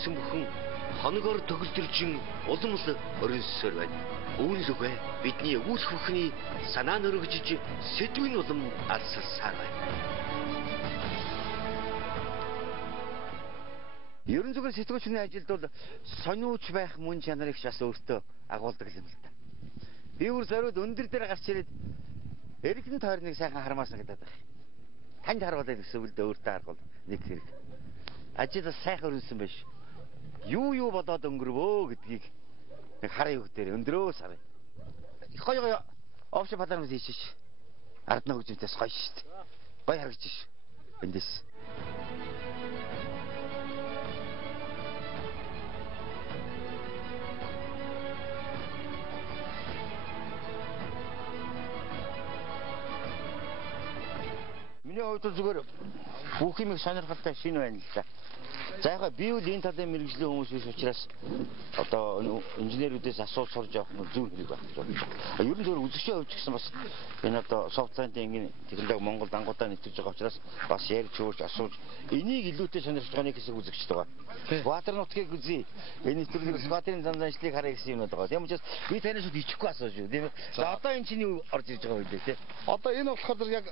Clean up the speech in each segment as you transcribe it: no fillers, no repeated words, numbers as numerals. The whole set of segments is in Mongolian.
Бүхэн хоногоор төгөлдржин улам ус өрнөссөөр байна. Үүн л үгүй бидний өгүүлэх бүхний санаа нөргөжж сэдвийн улам алсалсаар байна. Ерөн зүгээр сэтгүүлчний ажилд бол сониуч байх мөн чанарыг ч бас өөртөө агуулдаг юм л та. Би бүр зориуд өндөр дээр гарч ирээд эргэн тойрныг сайхан хармаасан гэдэг байна. Танд харуулдаг гэсэн үг л өөртөө харгуул нэг хэрэг. Ажил бас сайхан өрнөсөн байж. Юу болоод өнгөрвөө гэдгийг нэг харъя үг дээр өндрөө сарай. Гоё овш патармс хийчих. Ард нь хөгжимтээс гоё шүү дээ. Гоё харагдаж шүү. Эндээс. Миний хувьд зүгээр бүх юм сонирхолтой шинэ байна л да. За яг би үл энэ талын мэрэгжлийн хүмүүс биш учраас одоо инженерүүдээс асууж сурж явах нь зөв хэрэг байна гэж бодож байна. Ер нь зөвхөн үзэгчийн хувьд ч гэсэн бас энэ одоо софтлайнгийн технологи Монголд ангуудаа нэтгэж байгаа учраас бас ярьж өөрч асууж энийг илүүтэй сонирхож байгаа нэг хэсэг үзэгчд байгаа. Баатар нутгийг үзье. Энэ нэвтрүүлгийг Баатарын зам заншлыг харъя гэсэн юм байгаа. Тийм учраас би танаас шууд ичихгүй асууж юу тийм ээ. За одоо энэ чиний орж ирж байгаа үед тийм. Одоо энэ болохоор яг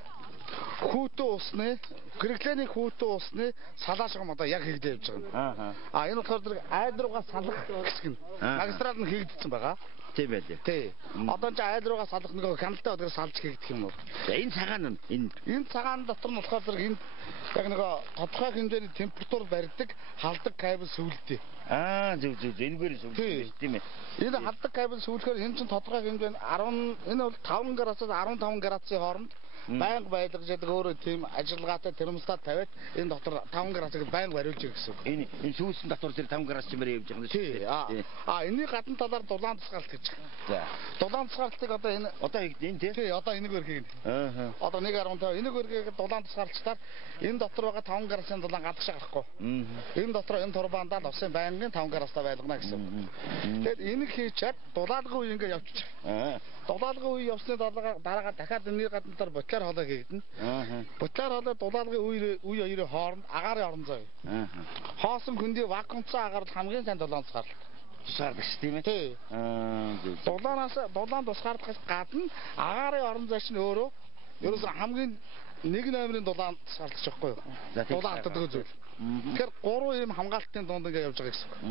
хүүтэн усны гэрэглийн хүүтэн усны салаашгам одоо яг хийгдэж явж байгаа. Энэ болохоор айл руугаа салах гэх юм. Магистрал нь хийгдсэн байгаа. Тийм байлээ. Тий. Одоо ч айл руугаа салах нэг хяналттай өдөр салж хийгдэх юм уу? За энэ цагаан нь энэ цагаан дотор нь болохоор энэ яг нэг тодорхой хэмжээний температур барьдаг халдаг кабель сүүлдээ. Зөв энэгээр сүүлдээ тийм ээ. Энэ халдаг кабель сүүлэхээр энэ чинь тодорхой хэмжээний 10 энэ бол 5 градусаас 15 градусын хооронд байнга байлгаж яадаг өөрөө тийм ажиллагаатай термостат тавиад энэ дотор 5 градусыг байнга бариулж байгаа гэсэн үг. Энэ сүүсийн дотор тэр 5 градус чимээр явж байгаа юм шүү дээ. Энэний гадна талаар дулаан тусгаалт гэж байгаа. За. Дулаан тусгаалтыг одоо энэ хийгдэн тий. Тий, одоо энэгээр хийгдэн. Одоо 1.5 энэгээр дулаан тусгаалтчдаар энэ дотор байгаа 5 градусын дулаан гадагш гарахгүй. Энэ дотор энэ турбаандаа л усын байнгын 5 градустай байлгана гэсэн үг. Тэгэхээр энийг хийчихэд дулаалгын үе ингээд явчих. Дулаалгын үе явсны дараа дахиад энэний гадна талаар ботлоор хоолой хийгдэн. Ботлоор хоолой дулаалгын үе хоёрын хооронд агарын орон зай. Хоосон хөндий вакуумцсан агаар хамгийн сайн дулаан тусгаарлалт. Тусгаарлах тийм ээ. Тий. Дулаан тусгаарлахаас гадна агарын орон зай чинь өөрөө ерөөсөө хамгийн нэг номерын дулаан тусгаарлах байхгүй юу? Дулаан алддаг зүйл. Тэгэхээр 3 юм хамгаалтын дунд ингээд явж байгаа гэсэн үг.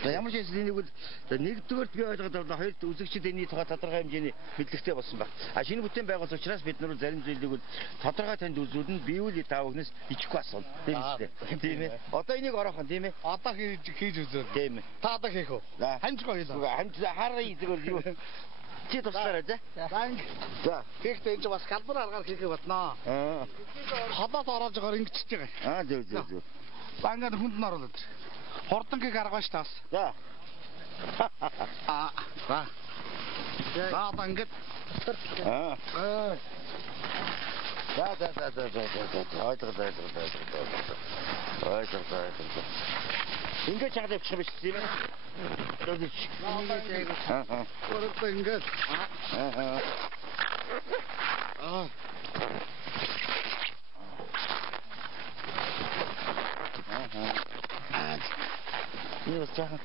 За ямар ч юм энийг нэгдүгээрт би ойлгоод байна. Хоёрт үзэгчид энэний тухай тодорхой хэмжээний мэдлэгтэй болсон баг. Шинэ бүтээн байгуулсан учраас бид нар зарим зүйлийг тодорхой танд үзүүлнэ. Биеүл та бүхнээс ичихгүй асууна. Тийм үү? Тийм ээ. Одоо энийг ороохон тийм ээ. Одоо хийж үзөө. Тийм ээ. Та одоо хийх үү? Хамжгүй хийлээ. Хамжлаа хараа зүгээр юу. Чи туслаарай за. За. Гэхдээ энэ бас калбар аргаар хийх болно. Холоос ороож байгаа ингэчж байгаа. Зөв. Бангаад хүнд нь оруулаад. Хурдангийг аргаж таас. За. За. За бангаад. За. Ингээд чагаад явчих биш тийм ээ. Дөрөж. Өөрөөр ингээд. Юу чагаа.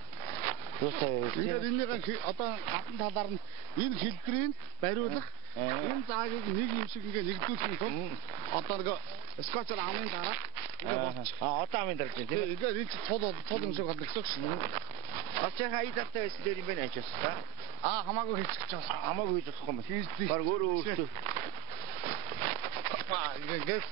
Ингээд энийг одоо гадна талаар нь энэ хэлбэрийг бариулах энэ заагийг нэг юм шиг ингээд нэгдүүлэх юм. Одоо нэг скотчаар амын дараа одоо амын дараа тийм ээ. Ингээд энэ цол юм шиг гадна гэсэн шүү. Ачаа хайдаатай байсан дээр юм байна ачаас. Хамаагүй хийчих гэж байна. Хамаагүй хийж болохгүй юм. Баг өөрөө. Ингээд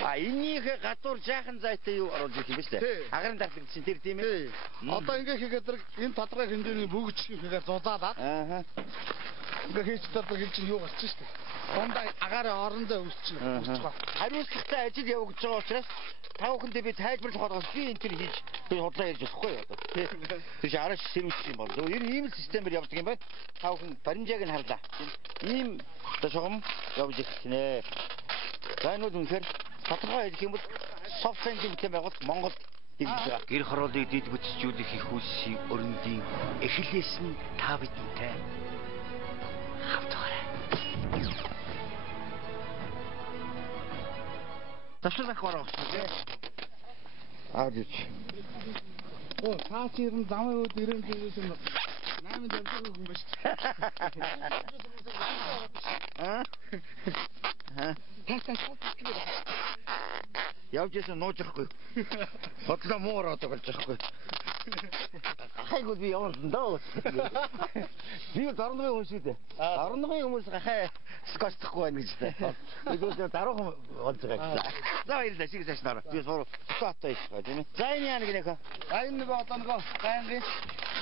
энийх гадуур жаахан зайтай юу оруулж ирэх юм биш үү? Агарын дадлагдсан тэр тийм ээ. Одоо ингээ хийгээд энэ тодорхой хэмжээний бүгж хийгээд зузаалаад. Ингээ хийчихээр хэл чинь юу гарч шүү дээ. Дундаа агарын орондоо үүсчихэ. Хариуцлагатай ажил явагдаж байгаа учраас та бүхэндээ би тайлбарлах болгоос би энэ төр хийж би худлаа ярьж болохгүй одоо. Тэр чинь араш сэрүүлчих юм бол. Ер нь ийм л системээр явдаг юм байна. Та бүхэн баримжааг нь харлаа. Ийм одоо шугам явж ирэх нэ. За энэ бол үнэхээр тодорхой хэлэх юм бол софтлайнгийн бүтээн байгуулалт Монголд ирж гэр хорооллыг дэд бүтцжүүлэх их үсийн өрөндийн эхлээс нь та бидэнтэй хамт байгаарай. Ташаалах орох. Ажиж. Оо цаа чи ер нь замын үед ирээн дээрээс нь 8 давтаг хүн биш. Явж исэн нуужрахгүй. Бодлоо муу ороод болж байхгүй. Хайгуу би явсан даа. Би дараагийн хүн шүү дээ. Дараагийн хүмүүс хай скоцдохгүй байна гэж дээ. Бидээс дараахан болж байгаа. За баярлалаа шиг цааш нараа. Би суур статтай байгаа тийм ээ. За энэ яа нэг нөхө. Энэ нэг одоо нэг байнгын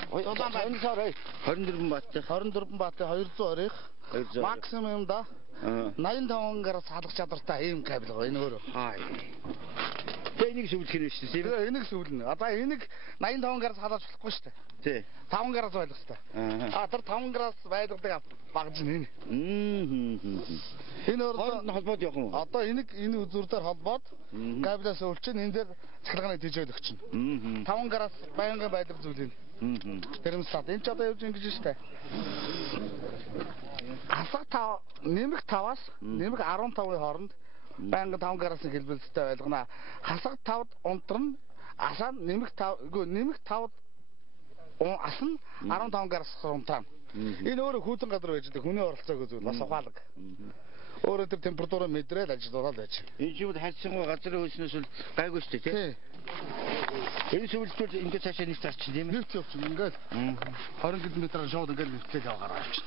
Удаан байна сарай. 24 бат. 200 орих. Максимум да. 85 гараас салах чадвартай ийм кабель гоо энэ өөрөө. Тэгээ энийг сүвлэх юм шүү дээ. Тэгээ энийг сүвлэнэ. Одоо энийг 85 гараас халааж болохгүй шүү дээ. Тий. 5 гараас байлгах хэрэгтэй. Тэр 5 гараас байлгадаг багж нь энэ. Энэ өөрөө холбоод явах юм. Одоо энэ үзүүрээр холбоод кабелээс өвлчин энэ дээр цахилгааныг тижээд өгч чинь. 5 гараас байнгын байлгах зүйл энэ. Тэрмсад энэ ч одоо явж ингэж шүү дээ. Асах 5 нэмэх 5-аас нэмэх 15-ийн хооронд байнгын 5 гараас нь хэлбэлцтэй байлгана. Хасах 5-д унтран асаа нэмэх 5 нэмэх 5-д ас нь 15 гараас унтраа. Энэ өөрөө хүүтэн газар байж байгаа хүний оролцоог зүйл бас ухаалаг. Өөрөө тэр температурыг мэдрээд ажиллаулаад байж. Энэ зүйл хайцсангүй газрын хөлснөөс л гайгүй шүү дээ тий. Энэ сүлжүүл ингээд цаашаа нэг цаач тийм ээ. Нэрт явчих ингээд 20 км шууд ингээд нэртлээ яваараа явчих.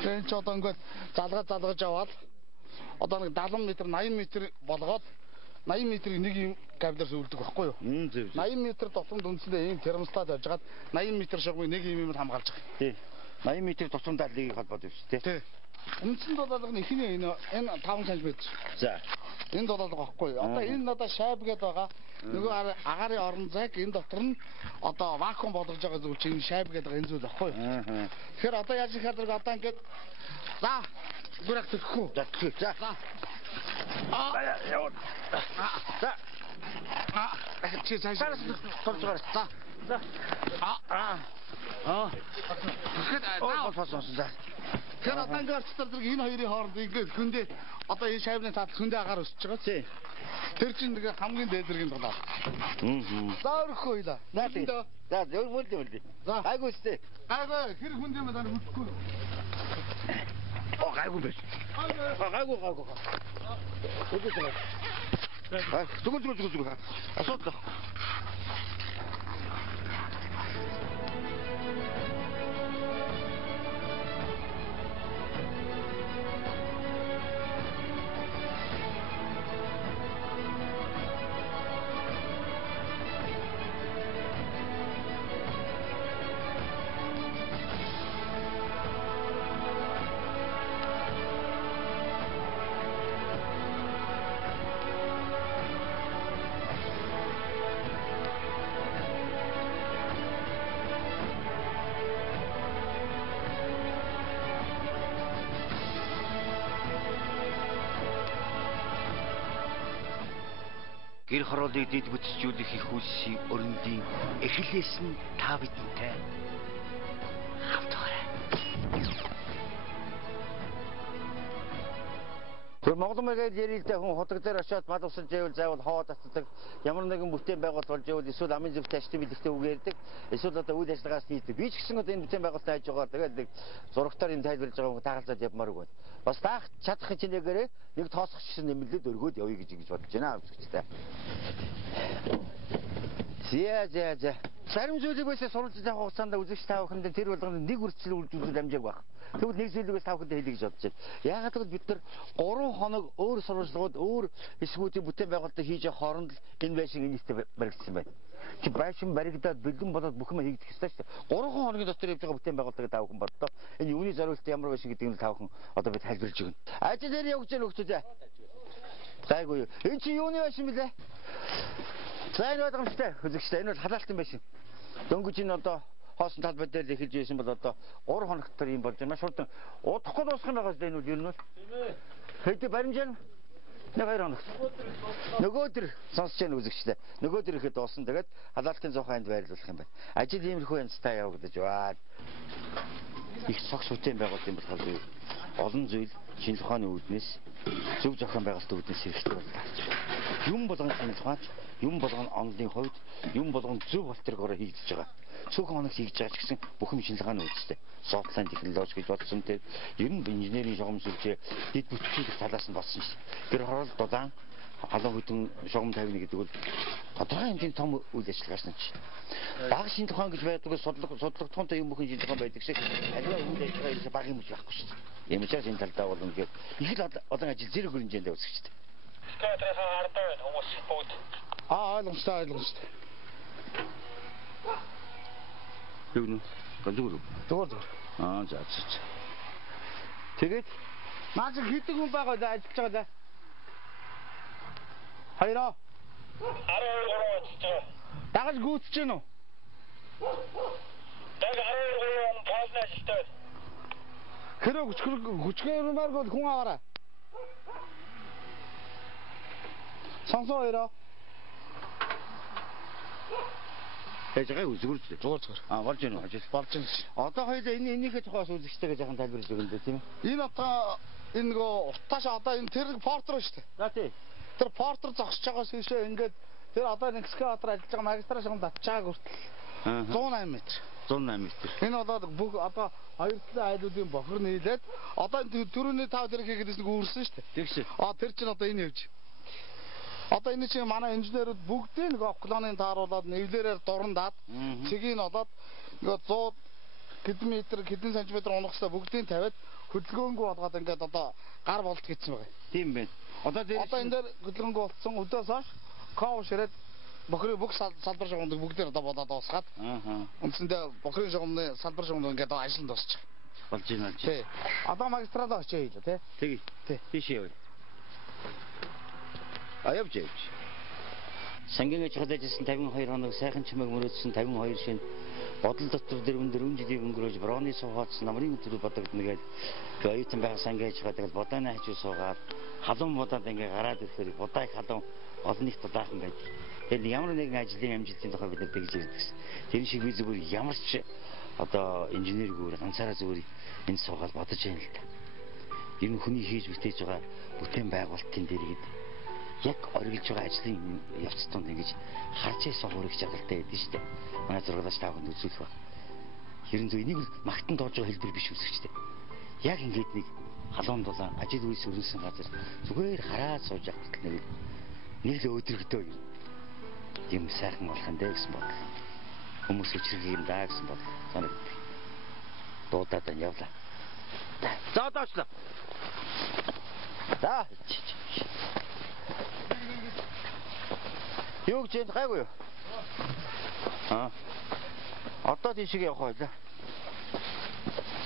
Тэгээд ч одоо ингээд залгаж аваад одоо нэг 70 м 80 м болгоод 80 м-ийг нэг юм кабелээр сүлдэг байхгүй юу? 80 м тусамд үндсэндээ ийм термостат явж хагаад 80 м шугамыг нэг юм хамгаалж байгаа. Тий. 80 м тусам даалыг холбоод явж тий. Тий. Үндсэн дулаалга нь ихний энэ 5 см. За. Энэ дулаалга байхгүй юу? Одоо энэ надаа шайб гэдэг байгаа. Нөгөө агарын орон зайг энэ дотор нь одоо вакуум болгож байгаа зүйл чинь шайб гэдэг энэ зүйл байхгүй юу? Тэгэхээр одоо яаж их хадраг одоо ингээд за бүрэг төхгүй. За. За. Чи цааш томцоор. За. За. Тэр одоо ингээд энэ хоёрын хооронд ингээд хүндээ одоо энэ шайбны татал хүндээ агаар өсөж байгаа тий. Тэр чинь нэг хамгийн дээдэргийн дулаал. За өрөхгүй ఇలా. За үлдээ. За гайгүй өстэй. Гайгүй хэр хүнд юм даа хүсэхгүй. Гайгүй биш. Гайгүй. Зүгэл. Асуудал. Гэр хороолыг дэд бүтцжүүлэх их үлсийн өрөндийн эхлээс нь та бидэнтэй хамт байгаарай. Тэр Монгол маягаар ярилдаа хүн ходог дээр очиод мал усаж байвал заавал хоо татдаг. Ямар нэгэн бүтээн байгуулалт болж байвал эсвэл амын зөв таштай бэлэгтэй үгээрдэг. Эсвэл одоо үйл ажиллагаас нийлдэг. Би ч гэсэн одоо энэ бүтээн байгуулалтад хайж байгаа. Тэгээд нэг зурагтаар энэ тайлбарлаж байгаа хүн таагалзаад явмаар байна. Бас таах чадах хичээнээрээ нэг тоосгочсон нэмэлт өргөөд явъя гэж бодож байна үзэгчтэй. За. Зарим зүйлийг байсаа суралцж авах хугацаанд үзэгч та бүхэнд тэр болгонд нэг үрдэл үрдүүлж амжааг баг. Тэгвэл нэг зүйлээс та бүхэнд хэлье гэж бодож байна. Яагаад гэвэл бид нар 3 хоног өөр сурвалжлагууд өөр хэсгүүдийн бүтээн байгуулалтыг хийж явах хооронд энэ байшин инээстэй баригдсан байна. Чи байшин баригдаад бэлэн болоод бүх юм хийгдэх ёстой шүү дээ. 3 хоногийн дотор явж байгаа бүтээн байгуулалтыг та бүхэн бодлоо. Энэ юуны зориулт ямар байшин гэдэг нь та бүхэн одоо бид тайлбарлаж өгнө. Ажил дээр явж байгаа нөхцөлөө. Гайгүй юу. Энэ чи юуны байшин бэлээ? За энэ болгоомжтой үзэгчтэй. Энэ бол халаалтын байшин. Дөнгөж энэ одоо хоосон талбай дээр эхэлж байсан бол одоо 3 хоног дотор юм болж байна. Шууд удахгүй дуусах юм байгаа зүйл энэ бол. Тийм ээ. Хэд баримжаа нэг 2 хоног. Нөгөөдөр сонсож яах үзэгчтэй. Нөгөөдөр ихэд дуусан. Тэгээд халаалтын зоохоо энд байрлуулах юм байна. Ажил иймэрхүү янзтай явагдаж байна. Их цогц бүтээн байгуулалт юм болохоор олон зүйл шинжлэх ухааны үүднээс зөв зохион байгуулалт үүднээс хэрэгтэй болдог. юм болгоны шинжилгаач, юм болгоны онолын хувьд юм болгоны зөв болторгоор хийгдэж байгаа. Цөөхөн онол хийж байгаа ч гэсэн бүх юм шинжилгаа нь үүдтэй. Софтлайн технологи гэж бодсон те. Ер нь инженерийн шугам сүлжээ дэд бүтцийн талаас нь болсон шүү дээ. Тэр хороолт удаан халуун хөдөн шугам тавина гэдэг бол тодорхой хэмжээний том үйл ажиллагаас нь чинь. Бага шинжилгээ ухаан гэж байдаг судлагдхуунтай юм бүхэн шинжилгээ байдаг шиг аливаа үйл ажиллагаа бага юм байхгүй шүү дээ. Ийм учраас энэ талдаа бол ингээд их л олон ажил зэрэг хөрөнгөнд үүсгэжтэй. Сквадраас хардаа байна хүмүүс бүгд. Ойлгомжтой. Юу нэ? Зүгээр. За. Тэгээд наач хэдэг хүн байгаа л ажиллаж байгаа да. Хайраа. 12 очиж байгаа. Дагаж гүйцэж гэнэ үү? Даг 12 паузна ажилтаа. Хэрэг хүчгээрмээр бол хүн аваарай. Сонсоо хоёроо. Тэжгээ үзгэрч. Зүгээр. Болж гэнэ уу? Болж гэнэ. Одоо хоёул энийхээ тухайс үзэгчтэй гэж яхан тайлбарлаж өгөн дээ тийм ээ. Энэ одоо энэ нөгөө утааш одоо энэ тэр портер шүү дээ. За тий. Тэр портер зогсож байгаас ийшээ ингээд тэр одоо энэ экскаватор ажиллаж байгаа магистрал шугам татчааг хүртэл 108 м. 108 м. Энэ болоод бүх одоо хоёр талын айлуудын бохор нийлээд одоо түрүүний 5 тэрэг хийгээд нэг үүрсэн шүү дээ. Тэгш. Тэр чинь одоо энэ явж. Одоо энэ чинь манай инженерүүд бүгдийг нэг оклоныг тааруулаад нэвлэрээр дурандаад цэгийг олоод ингээд 100 хэдэн метр хэдэн сантиметр унахсаа бүгдийг тавиад хөдөлгөөнгөө болгоод ингээд одоо гар болт гэсэн байгаа. Тийм байна. Одоо энэ дээр хөдөлгөөнгөө болцсон өдөөс хойш ков ширээд бохрын бүх салбар шугамд бүгдээр одоо болоод дуусгаад. Үндсэндээ бохрын шугамны салбар шугамд ингээд ажил нь дуусчих. Болж байна. Тий. Одоо магистралаа очиж хийлээ тий. Тий. Тийш явъя. Явж. Сангийн аж ахуйд ажилласан 52 хоног сайхан чимээг мөрөөдсөн 52 шин бодол дотор дөрвөн жилийн өнгөрөөж броны суугац намрын өдрөд бодогдно гэж оюутан байгаа сангийн аж ахуйд бодааны хажуу суугаад халуун бодоод ингээ гараад ирэхээр бодаа их халуун олон их дулаахан байдаг. Тэгэхээр ямар нэгэн ажлын амжилтын тухай бид нар тэгж ярьдаг. Тэр шиг би зүгээр ямар ч одоо инженергүүр ганцаараа зүгээр энэ суугаад бодож байна л да. Ер нь хүний хийж бүтээж байгаа бүтээн байгуулалтын дэргэд яг оргилж байгаа ажлын явц тунд ингэж харж яасан хөрөх чадaltaй байдэн шүү дээ. Манай зургаас тавханд үзүүлэх ба. Ерэн зөв энийг магтан доож байгаа хэлбэр биш үсэгчтэй. Яг ингэж нэг халуун дулаан ажил үйлс өрнөсөн газар зүгээр хараад сууж явах нэг л өдрөгдөө юм сайхан болох нь дээ гэсэн бодлоо. Хүмүүс өчрөх юм даа гэсэн бодлоо. Санагдав. Дуудаад байна явлаа. За доочлоо. За. Юу гэж гайгүй юу? Одоо тийшээ явах байлаа.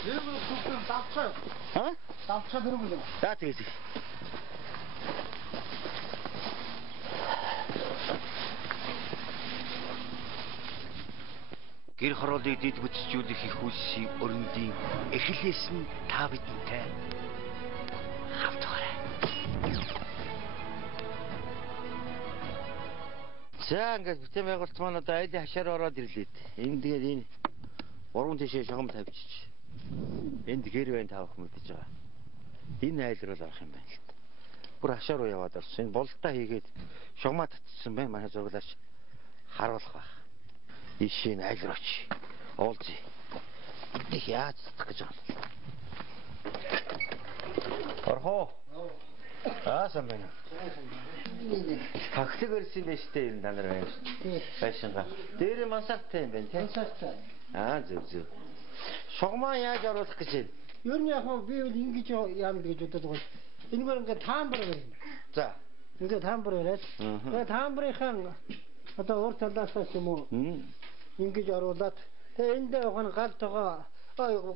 Тэр бүгд давчаа. Давчаа дөрөв юм. За тэгээс. Гэр хорооллыг дэд бүтцжүүлэх их үйлсийн өрөндийн эхлээс нь та бидэнтэй хавтгаарай. За ингээд бүтээн байгуулалт маань одоо айлын хашаар ороод ирлээ. Энэ тэгээд энэ уран тишээ шогом тавьчих. Энд гэр байн тавих мэдэж байгаа. Энэ айл руу авах юм байна л та. Бүр хашаар руу яваад орсон. Энэ бололтоо хийгээд шогомоо татчихсан байна. Манай зурглаач харуулах байх. Ишийн айл руу чи. Уулзъя. Их яаж татах гэж байна. Орхоо. Сайн байна. Таглаг өрсөн байж тээ энэ данар байна шүү. Байшингаа. Дээр мансартай юм байна тийм. Мансартай. Зөв. Шугамаа яаж оруулах гэж байна? Ер нь яг би бол ингэж яам гэж бодож байгаа. Энэгээр ингээд таамбар байна. За. Ингээд таамбар яриад. Тэгээд таамбарынхаа одоо урд талаас ч юм уу. Ингэж оруулаад тэгээд энд явах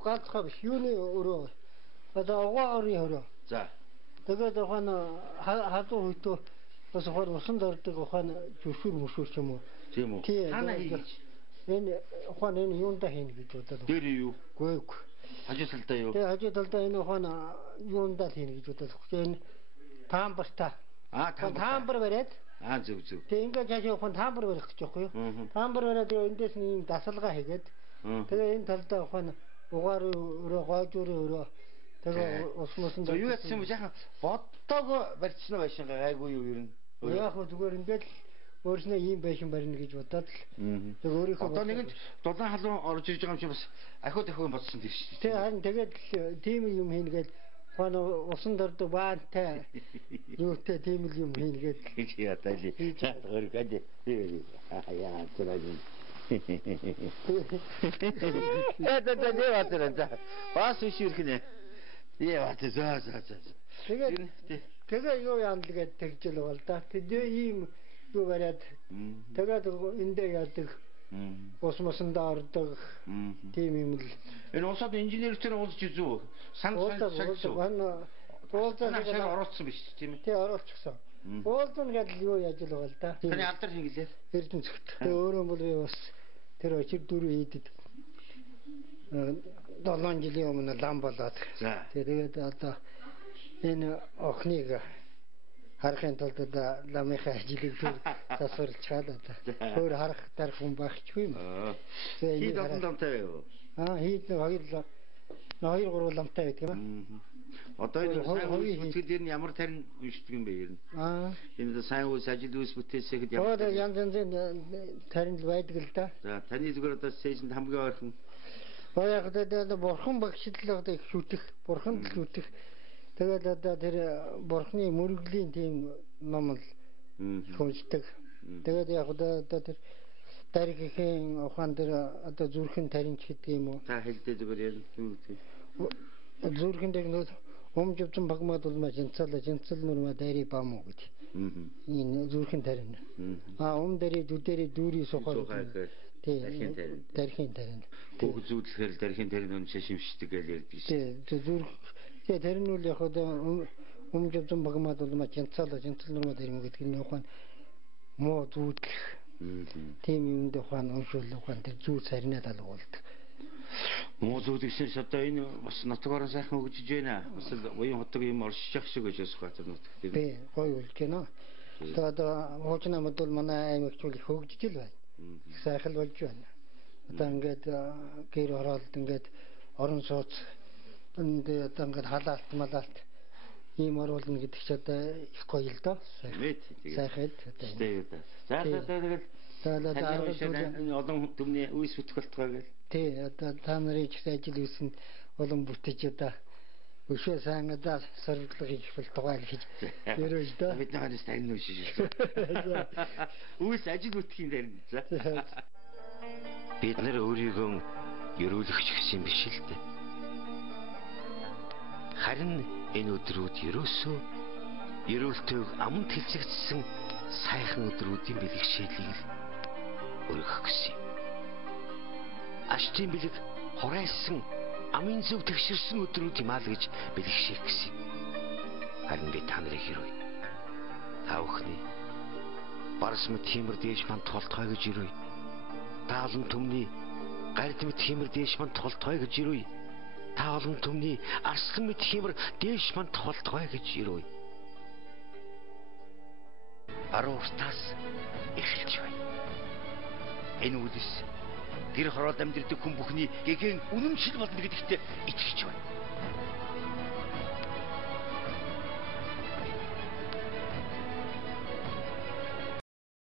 галтгаа биш юуны өрөө. Одоо угаарны өрөө. За. Тэгээд хадуу хөтөө бас хор усан дордог ухаан зүшүүр ч юм уу. Тийм үү. Танаа хийж. Энэ ухаан энэ юунда хийнэ гэж бодоод. Дээр юу? Гүй. Хажуу талдаа юу? Тэгээ хажуу талдаа энэ ухаан юунда хийнэ гэж бодоод. Энэ таамбарта. Таамбар бариад. Зөв. Тэгээ ингээд хажуу ухаан таамбар барих гэж байхгүй юу? Таамбар бариад эндээс нь дасалгаа хийгээд. Тэгээ энэ талдаа ухаан угаар өрөө гоожуурын өрөө. Тэгээ ус мөсөн юу яасан юм яахан боддог барьцсан байшингаа гайгүй юу ер нь. Яг хөө зүгээр ингээд өөрснөө ийм байшин барина гэж бодоод л. Тэг өөрийнхөө Одоо нэгэнт дулаан халуун орж ирж байгаа юм чи бас ахиу дахиу бодсон тийм шүү. Тэг харин тэгээд тийм юм хийнгээд гоо усан дордог баантай юутай тийм л юм хийнгээд яа тали. Чад гөргөд. Яа царай. Это деватер. Бас ширхнэ. Яа за. Тэгээ юу яам л гээд тэгжэл байгаа л да. Тэгээ ийм юу бариад тэгээд эндээ яадаг осмосондоо ордог тийм юм л. Энэ усад инженерчээр уулзч үзүү. Уулзсан биш тийм ээ. Тий оруулчихсан. Уулзна гэдэл юу яаж л байгаа л да. Таны алдар хингэлээ. Эрдэнэ зөвхт. Тэгээ өөрөө бол би бас тэр очир дөрөв хийдэд 7 жилийн өмнө лам болоод. Тэгээд одоо энэ охныг харахын тулд ламынхаа ажлыг засварлж чаад одоо өөр харах дарах хүн багчгүй юм. Хий дотн ламтай юу? Хий хоёр ламтай байдаг юм аа. Одоо энэ сайн үйл бүтгэл нь ямар тарин уншдаг юм бэ ер нь? Энэ сайн үйл ажил үүс бүтээсэхэд ямар янз янзын тарин л байдаг л да. За таны зүгээр одоо стейжнд хамгийн ойрхон яг одоо бурхан багшлал одоо их шүтэх, бурхан л шүтэх. Тэгээд одоо тэр бурхны мөрөглийн тийм ном л хүнждэг. Тэгээд яг одоо тэр даригийн ухаан дээр одоо зүрхэн таринч гэдэг юм уу? Та хэлдэ зүгээр яг юу гэдэг. Зүрхэн дээр нөө өмжөвцөн багмад бол жинцал нурма дари бам уу гэдэг. Энэ зүрхэн тарин. Дээрээ дүдэрээ дүүрий сухаар. Дарихийн тарин. Бүх зүйлхээр дарихийн тарин өншөө шимшдэг гэж ярьдаг шүү. Тий, зүрх тэр нь үл яг одоо өмжөвцөн багмад бол жинцал нурма дари юм гэдэг нь ухаан муу зүудлэх. Тийм юмд ухаан уншуул ухаан тэр зүү царинаа далгуулдаг. Муу зүудгсэн одоо энэ бас нутгаар сайхан өгжиж байна. Бас уян хотог юм оршиж шиг гэж байна тэр нутг. Тий, гоё үлж байна. Тэгээд хоочнамд бол манай аймагчул их хөгжиж л байна. Сайхан болж байна. Одоо ингээд гэр ороод ингээд орон сууц одоо ингээд халаалт ийм оруулна гэдэг ч одоо их гоё л доо. Сайхан одоо. Тэгээд олон түмний үйс бүтгэлтгой гэл. Тий, одоо та нарын ч ажил үүснэ олон бүтэж одоо өшөө сайн одоо сорилго хийж болтугай гэж яриж да. Бид наараас тань нүш шүү. Үйс ажил бүтхийн дээр нь за. Бид нар өөрийгөө ерөөлөгч гэсэн биш л дээ. Харин энэ өдрүүд ерөөсөө ерөөлтөг амт хэлцэгдсэн сайхан өдрүүдийн бэлгшээлийг өргөх гэсэн. Аштын бэлэг хурайлсан амын зөв тэгшэрсэн өдрүүд юм аа л гэж бэлгшээх гэсэн. Харин би та нарыг хэрвээ та өхний барс мэт тиймэр дээш манд толтгой гэж ирвэ. Та олон түмний гард мэт тиймэр дээш манд толтгой гэж ирвэ. Та олон түмний арслан мэт тиймэр дээш манд толтгой гэж ирвэ. 10 уртаас эхэлж байна. Энэ үдс тэр хороод амьдрэх хүн бүхний гэгээн үнэмшил болно гэдэгт итгэж байна.